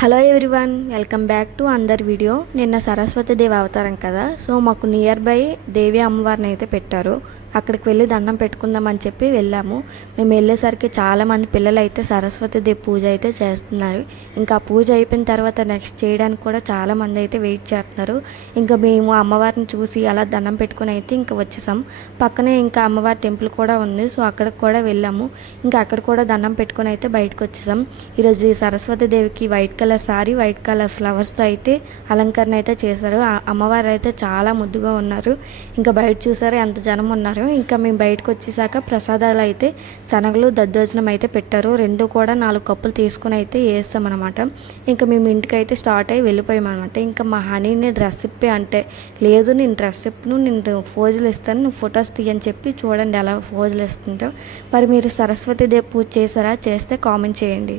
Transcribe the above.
Hello everyone, welcome back to another video. నిన్న సరస్వతి దేవి అవతారం కదా, సో మాకు నియర్ బై దేవి అమ్మవారిని అయితే పెట్టారు. అక్కడికి వెళ్ళి దండం పెట్టుకుందామని చెప్పి వెళ్ళాము. మేము వెళ్ళేసరికి చాలామంది పిల్లలు అయితే సరస్వతి దేవి పూజ అయితే చేస్తున్నారు. ఇంకా పూజ అయిపోయిన తర్వాత నెక్స్ట్ చేయడానికి కూడా చాలామంది అయితే వెయిట్ చేస్తున్నారు. ఇంకా మేము అమ్మవారిని చూసి అలా దండం పెట్టుకుని అయితే ఇంకా వచ్చేసాం. పక్కనే ఇంకా అమ్మవారి టెంపుల్ కూడా ఉంది, సో అక్కడికి కూడా వెళ్ళాము. ఇంకా అక్కడ కూడా దండం పెట్టుకుని అయితే బయటకు వచ్చేసాం. ఈరోజు ఈ సరస్వతి దేవికి white colour sorry, white colour ఫ్లవర్స్తో అయితే అలంకరణ అయితే చేశారు. అమ్మవారు అయితే చాలా ముద్దుగా ఉన్నారు. ఇంకా బయట చూసారు ఎంత జనం ఉన్నారు. ఇంకా మేము బయటకు వచ్చేసాక ప్రసాదాలు అయితే శనగలు దద్దోజనం అయితే పెట్టారు. రెండు కూడా 4 కప్పులు తీసుకుని అయితే వేస్తామన్నమాట. ఇంకా మేము ఇంటికి అయితే స్టార్ట్ అయ్యి వెళ్ళిపోయామన్నమాట. ఇంకా మా హనీని డ్రెస్ ఇప్పి అంటే, లేదు నేను డ్రెస్ ఇప్పును, నేను ఫోజులు ఇస్తాను, నువ్వు ఫొటోస్ తీయని చెప్పి చూడండి ఎలా ఫోజులు ఇస్తుంటావు. మరి మీరు సరస్వతి దేవి పూజ చేశారా? చేస్తే కామెంట్ చేయండి.